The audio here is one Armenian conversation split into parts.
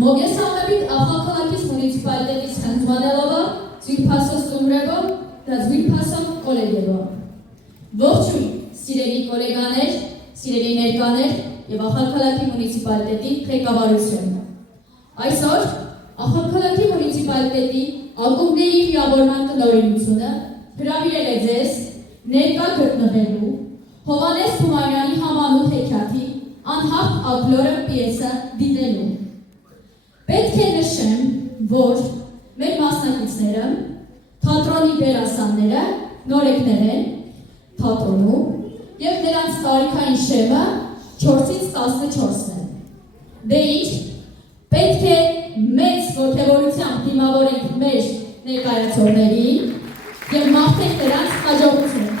Մոգեսանավիտ ախալքալակից մունիցիպալիտետից հնդմանելովա, զվիրպասով ստումրևով, դա զվիրպասով կոլեգևով։ Ողջույն, սիրելի կոլեգաներ, սիրելի ներկաներ և ախալքալակի մունիցիպալիտետի ղեկավարությունը։ Այսօր ախալքալակի մունիցիպալիտետի ակումբների միավորման տնօրինությունը հրավիրել է ձեզ ներկա գտնվելու Հովհաննես Թումանյանի համանուն հեքիաթի անհավտ ակլորը պիեսը դիտելու։ Պետք է նշեմ, որ մեր մասնակիցները, թատրոնի դերասանները նորեկներ են թատրոնում և նրանց տարիքային շեմը 4-ից 14-ն են։ Դե ինչ, պետք է մեծ ոգևորությամբ դիմավորենք մեր ներկայացողներին և մաղթենք նրանց հաջողություն։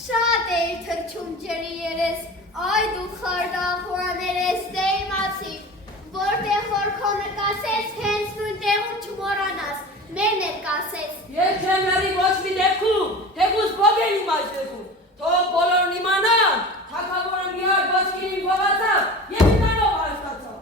Շատ էիր թրջում ջրի երես, այ դու խարդախոաներես դե իմացի, որտեղ որ քո նկասես, հենց նույն տեղում չմոռանաս, մերն էլ կասես։ Ես չեմ հերի ոչ մի դեպքում, թեկուզ բոգ են իմ այս դեպքում, թող բոլորն իմանան, թագավորը միակ ոսկին իմ փողացավ և իմանով հարստացավ։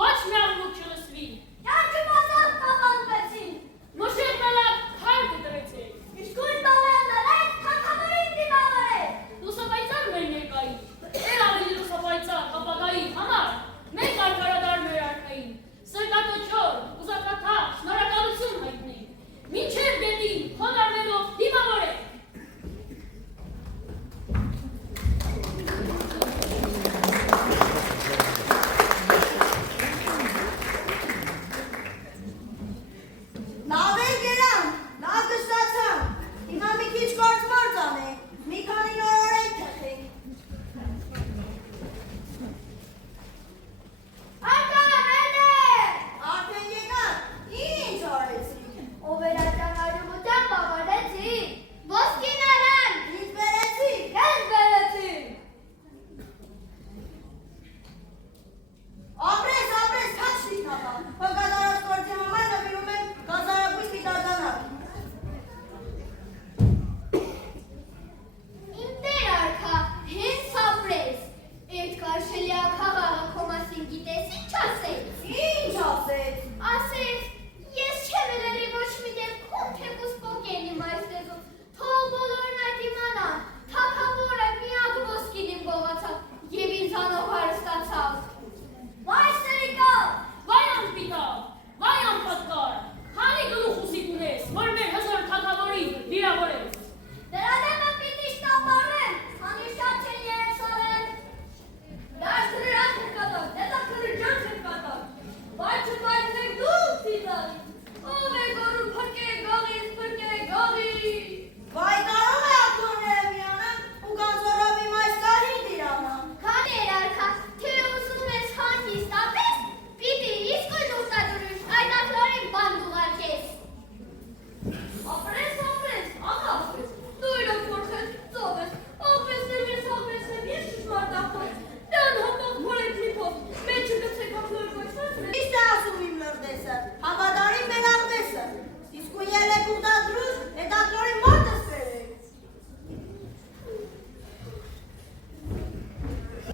Ոչ մի աղմուկ չլսվի։ Ճանճմազավ կաղանվեցին։ Մոշեղ նալակ քար կտրեցեք։ Իսկույն բալանալեք թագավորին դիմավորել։ Լուսապայծար մեր ներկային, էլ ավելի լուսապայծար ապագայի համար, մենք արկարադար մեր արքային, սրտատոչոր, ուզակաթար, շնորհակալություն հայտնենք, մինչև գետին խոնարհվելով դիմավորեք։ Լավ է գերան, լավ դշտացան, հիմա մի քիչ գործ անենք, մի քանի նոր օրենք թխենք։ Արկարել է։ Արդեն եկան, ինչ արեցիք։ Ով էր ատանարումության բավարեցի։ Ոսկին արան։ Ինչ բերեցիք։ Կեզ բերեցի։ Ապրես, քաչ դիքապա, հոգադարած գործի համար նվիրում եմ գազարագույց մի դարդանակ։ Իմ տեր արքա, հենց ապրես։ Էդ կարշելյա խաղաղը քո մասին գիտես ինչ ասեց։ Ինչ ասեց։ Ասեց, ես չեմ ելերի ոչ մի դեպքում թեկուզ պոկեն իմ այս դեզում, թող բոլորն այդ իմանան, թագավորը միակ ոսկին իմ գողացավ և ինձանով հարստացավ։ Վայ սրիկա, Վայ անպիտավ, վայ անպատկար, քանի գլուխ ուսիկ ունես, որ մեր հզոր թագավորին վիրավորես։ դրա դեմը պիտի շտապարեն, քանի շատ չեն երես արել։ Դաշ քրիրան քրկատակ, դետա քրիջան քրկատակ, բայց չպայցեք դու ծիծարի, ով է գորում փրկե գողի, Վայ կարող է ակորները միանան ու գանձորով իմ այս կարին դիրանա։ քանի էր արքա, թե ուզում ես հանգիստապես, պիտի իսկույն ուտադրուշ այդ ակլորին բան դուղարկես։ Ապրես, աղա ապրես, դու իրոք որքեզ ծով ես, ապրես եմ, ես շշմարտախոս, դան հապաղ որեք լիպով, մեջը գցեք ակլոր գոչված Իսկ է ասում իմ լրդեսը, հավադարի մեր աղվեսը, իսկույն ելեք ուտադրուշ, էդ ակլորի մոտս բերեք։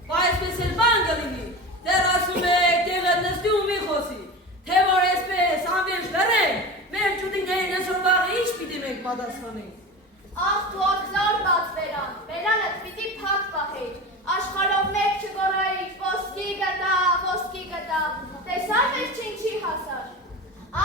Բա այսպես էլ բան կլինի, դեռ ասում եք, տեղը նստի ու մի խոսի, թե որ այսպես անվերջ լրենք, մեր ճուտիկների նսոր վաղը ինչ պիտի մենք պատասխանենք։ Աղ դու ակլար բաց վերանդ պիտի փակ պահեիր, աշխարհով մեկ չգորայիր, ոսկի գտա, տեսար մեջ ինչի հասար։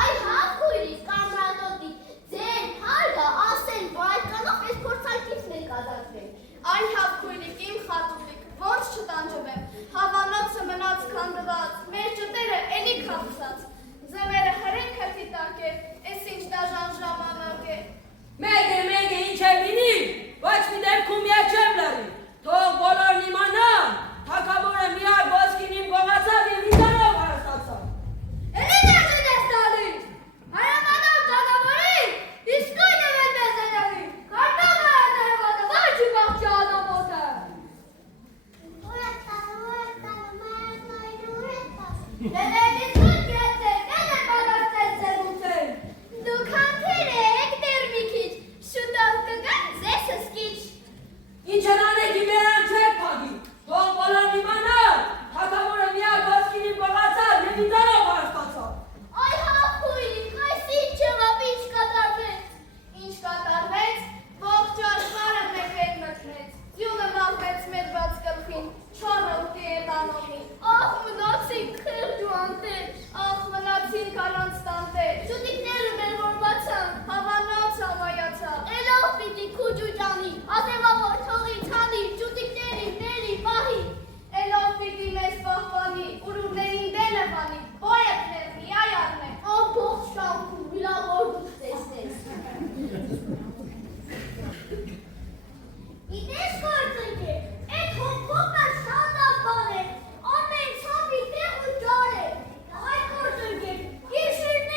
Այ հապույրի կամրանոտի, ձեր հարգը ասեն, որ այդքանով ես փորձարկիցն եք ազատվել։ Այ հապույրիկ իմ խատուտիկ, ոնց չտանջվեմ, հավանոցը մնաց քանդված, մեր ճտերը էլի քափսած, ձմերը հրեն քթի տակ է, ես ինչ դաժան ժամանակ է։ Մեկ է ինչ է լինի, ոչ մի դեպքում ես չեմ լրի, թող բոլորն իմանան, թագավորը միակ ոսկին իմ գողացավ և ինձանով հարստացավ։ Էլի ներջուն ես տալի, հարամանով ճանավորի, իսկույն եմ էլ մեզ էլավի, կարտող հարատարվատը, վար չի բաղ չի անամոտը։ Դեդերից կոտ գրացեք, են է բադարցել սերուցել, դուք համպերեք դեր մի քիչ, շուտով կգան ձեզ սկիչ։ Ինչ են անեք իմ երան չեք պագի, թող բոլորն իմանան, թագավորը միակ ոսկին իմ գողացավ և ինձանով հարստացավ։ Այ հապույրիկ, այս ինչ եղավ, ինչ կատարվեց, ողջ աշխարհը մեկ հետ մտնեց, ձյունը մաղվեց մեր բաց գլխին, չորը ուտի էտանողին, ախ մնացին խեղջ ու անտեր, ախ մնացին կանանց տանտեր, ճուտիկները մեր որ բացան, հավանած համայացա, էլով պիտի քուջու ջանի, ազևավոր թողի չանի, ճուտիկների ների պահի, էլով պիտի մեզ պահպանի, ուրուրներին դենը բանի, բոյեքներ մի այարն է, ամբողջ շանքում վիրավոր դուք տեսնես։ Գիտես գործենք է, էդ հոկոպը շատ աբան է, ամեն ցավի տեղ ու ճար է, այդ գործենք է, գիշերն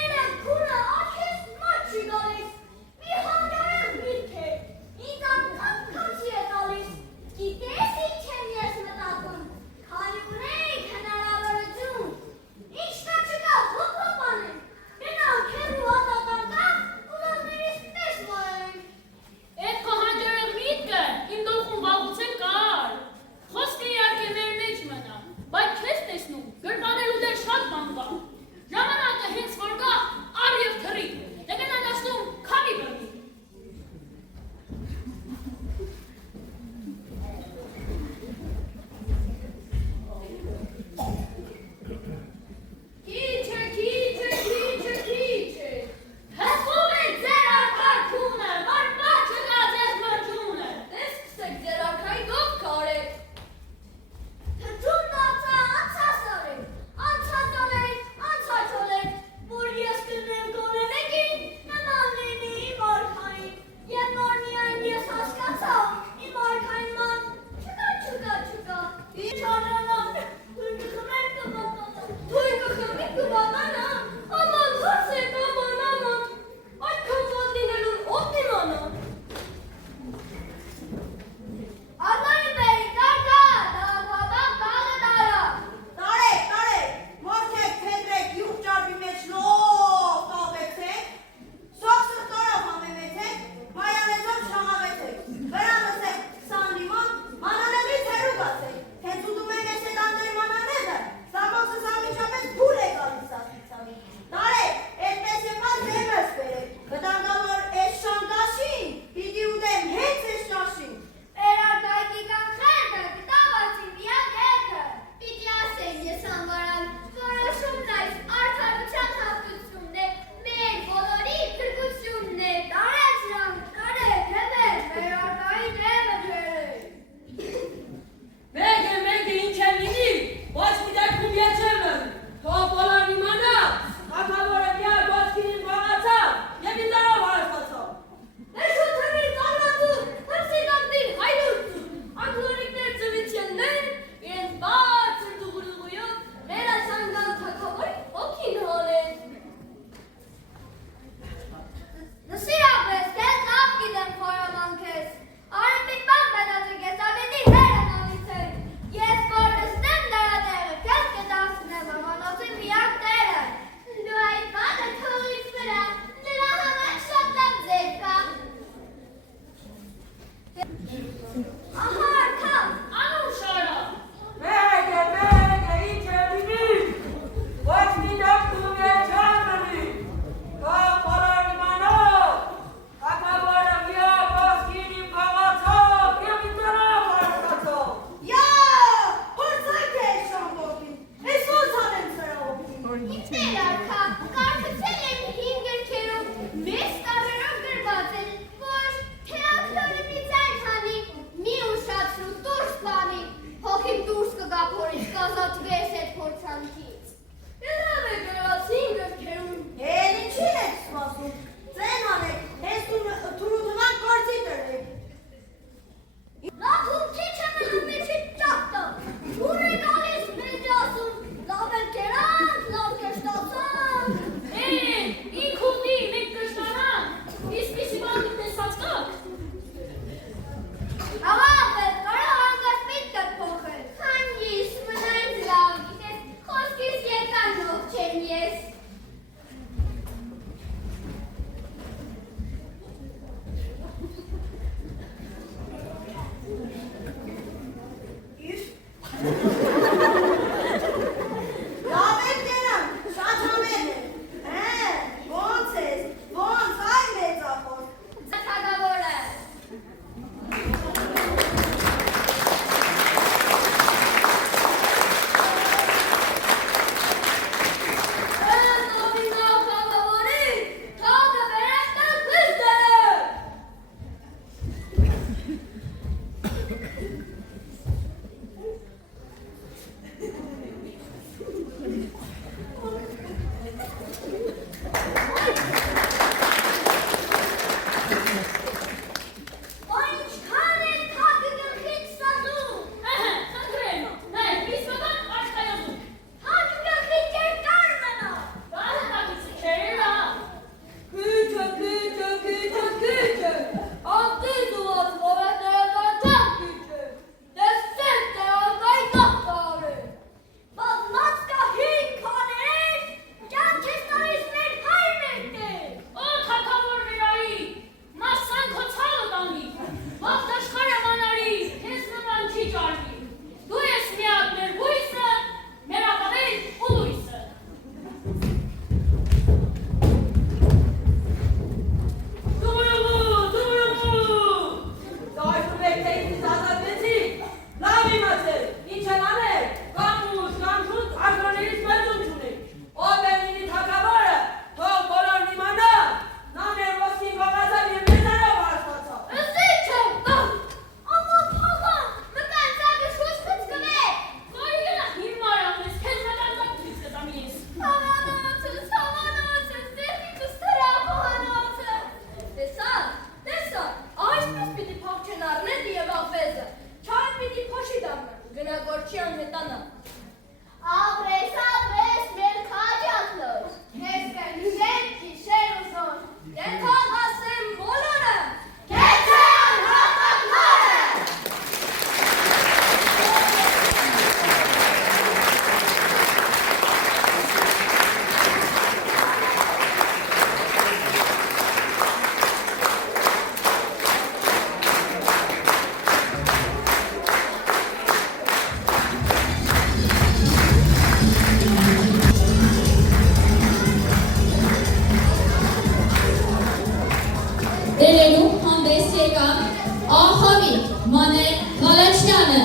Ախավիկ Մանե Ղալաչյանը,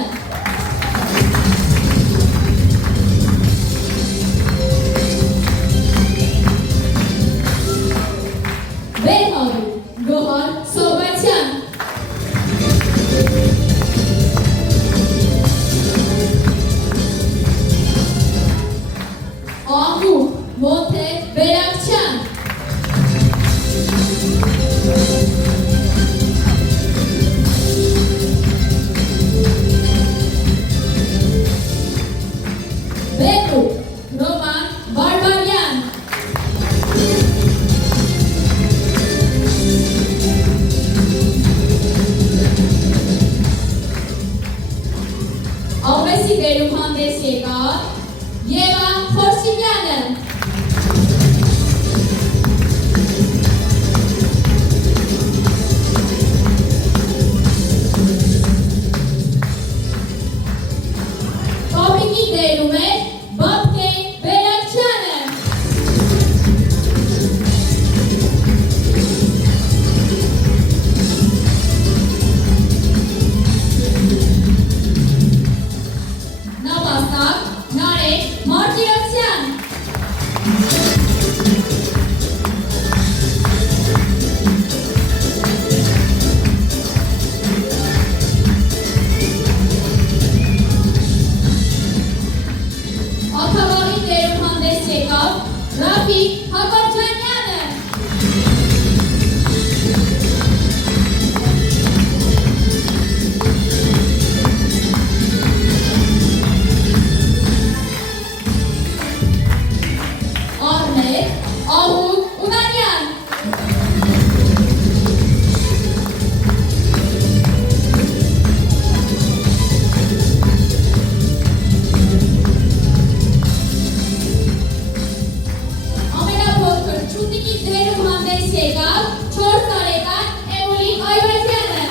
Վերհավիկ Գոհար Սողբաթյան, Ահուկ Մոնթե Բերակչյան, Բեկու Ռոման Բարբարյան, Աղվեսի վերում հանդես եկավ Եվա Խորսիմյանը, Կապիկի դերում է Բաբկե Բերակչյանը, Նավաստակ Նարեկ Մարտիրոսյան, Աթավաղի դերում հանդես եկավ Ռաֆիկ Հակոբյանյանը, Արմետ Ահուկ Ունանյան, ամենափոքր Չուտիկի դերում հանդես եկավ 4 տարեկան Էմուլի Այվազյանը,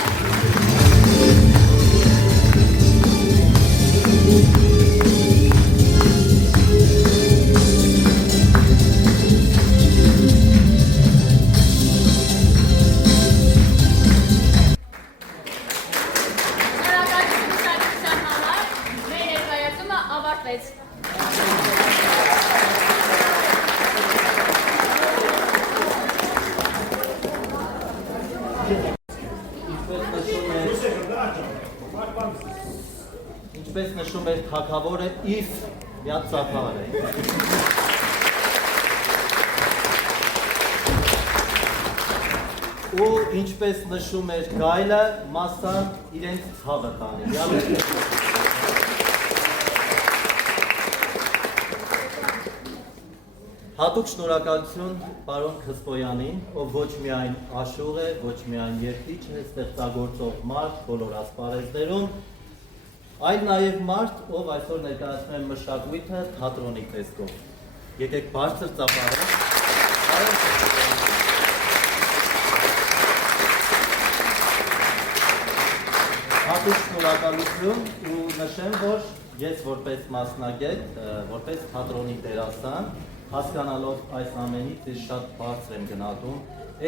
Շնորհակալություն ուսակցության համար, մեր ներկայացումը ավարտվեց։ Ինչպես նշում էր թագավորը if միած ծափար է։ Ու ինչպես նշում էր գայլը, մասան իրենց ցավը տանի։ Հատուկ շնորհակալություն պարոն Քսպոյանին, ով ոչ միայն աշուղ է, ոչ միայն երգիչ է, ստեղծագործող մարդ բոլոր ասպարեզներում, այլ նաև մարդ, ով այսօր ներկայացնում է մշակույթը թատրոնի տեսքով։ Եկեք բարձր ծափարենք։ Հատուկ շնորհակալություն ու նշեմ, որ ես որպես մասնագետ, որպես թատրոնի դերասան, հասկանալով այս ամենից ես շատ բարձր եմ գնահատում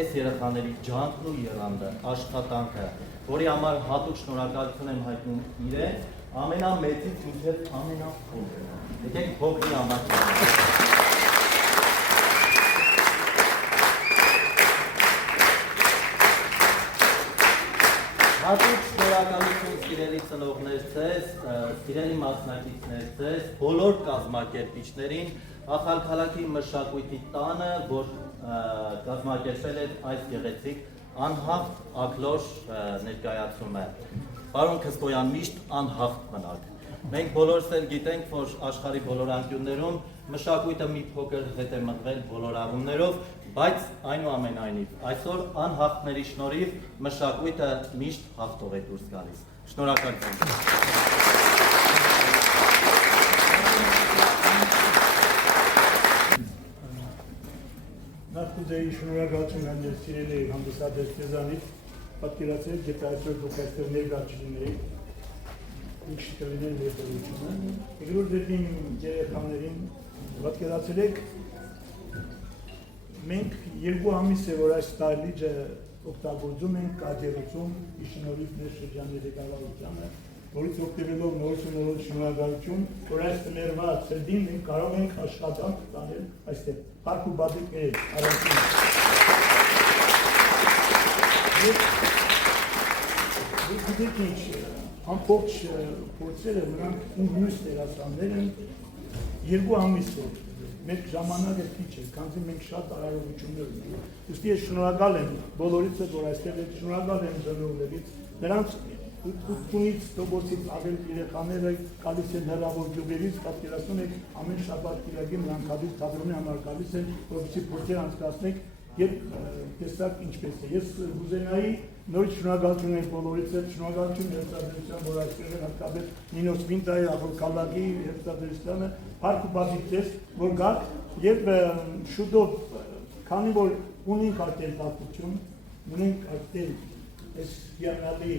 այս երեխաների ջանքն ու եռանդը, աշխատանքը, որի համար հատուկ շնորհակալություն եմ հայտնում իրեն, ամենամեծից մինչև ամենափոքրը։ Եկեք փոքրի համար։ Հատուկ շնորհակալություն սիրելի ծնողներ ձեզ, սիրելի մասնակիցներ ձեզ, բոլոր կազմակերպիչներին, Ախալքալաքի մշակույթի տանը, որ կազմակերպել է այս գեղեցիկ անհաղթ ակլոր ներկայացումը։ Պարոն Քսպոյան, միշտ անհաղթ մնաք։ Մենք բոլորս էլ գիտենք, որ աշխարհի բոլոր անկյուններում մշակույթը մի փոքր հետ է մղվել բոլոր առումներով, բայց այնուամենայնիվ այսօր անհաղթների շնորհիվ մշակույթը միշտ հաղթող է դուրս գալիս։ Շնորհակալություն։ Նախ կուզեի շնորհակալություն հանել սիրելի հանդիսատես ձեզանից, պատկերացրել, եթե այսօր դուք այստեղ ներկա չլինեիք, ինչ կլիներ մեր դրությունը։ Երկրորդ դեպքին երեխաներին պատկերացրեք, մենք 2 ամիս է, որ այս դահլիճը օգտագործում ենք կաջելություն իշնորհիվ մեր շրջանի ղեկավարությանը, որից օգտվելով նորից շնորհակալություն, որ այս տներվա ցերդին մենք կարող ենք աշխատանք տանել այստեղ։ Հարկ ու բացիկ մեր առանցին։ Գիտեք ինչ, ամբողջ փորձերը նրանք մյուս դերասաններ են 2 ամիս է, մեր ժամանակը քիչ է, քանզի մենք շատ արարողություններ ունենք։ Ուստի ես շնորհակալ եմ բոլորիցը, որ այստեղ եք, շնորհակալ եմ ծնողներից, նրանց 8-ից տոկոսից ավել երեխաները գալիս են հեռավոր գյուղերից, պատկերացնում եք ամեն շաբաթ կիրակի նրանքադից թատրոնի համար գալիս են, որովհետեւ փորձեր անցկացնենք եւ տեսակ ինչպես է։ Ես կուզենայի նորից շնորհակալություն եմ բոլորից, շնորհակալություն հերթադրության, որ այստեղ են հատկապես Նինոս Վինտայի, Ախալքալակի հերթադրությանը, հարկ ու բացիկ որ գաք եւ շուտով, քանի որ ունենք արդեն տակություն, ունենք արդեն այս հիանալի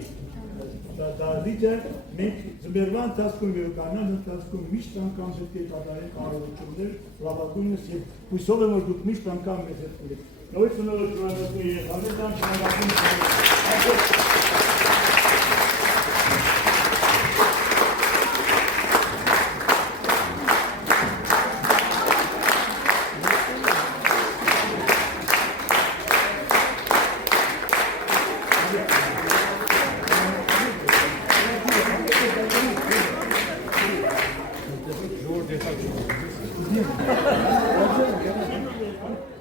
դարվիճը, մենք ձմեռվա ընթացքում եւ կանան ընթացքում միշտ անգամ պետք է կատարենք կարողություններ, լավագույնս եւ հույսով եմ որ դուք միշտ անգամ մեզ հետ կլինեք։ Նորից շնորհակալություն երեխաներთან, շնորհակալություն George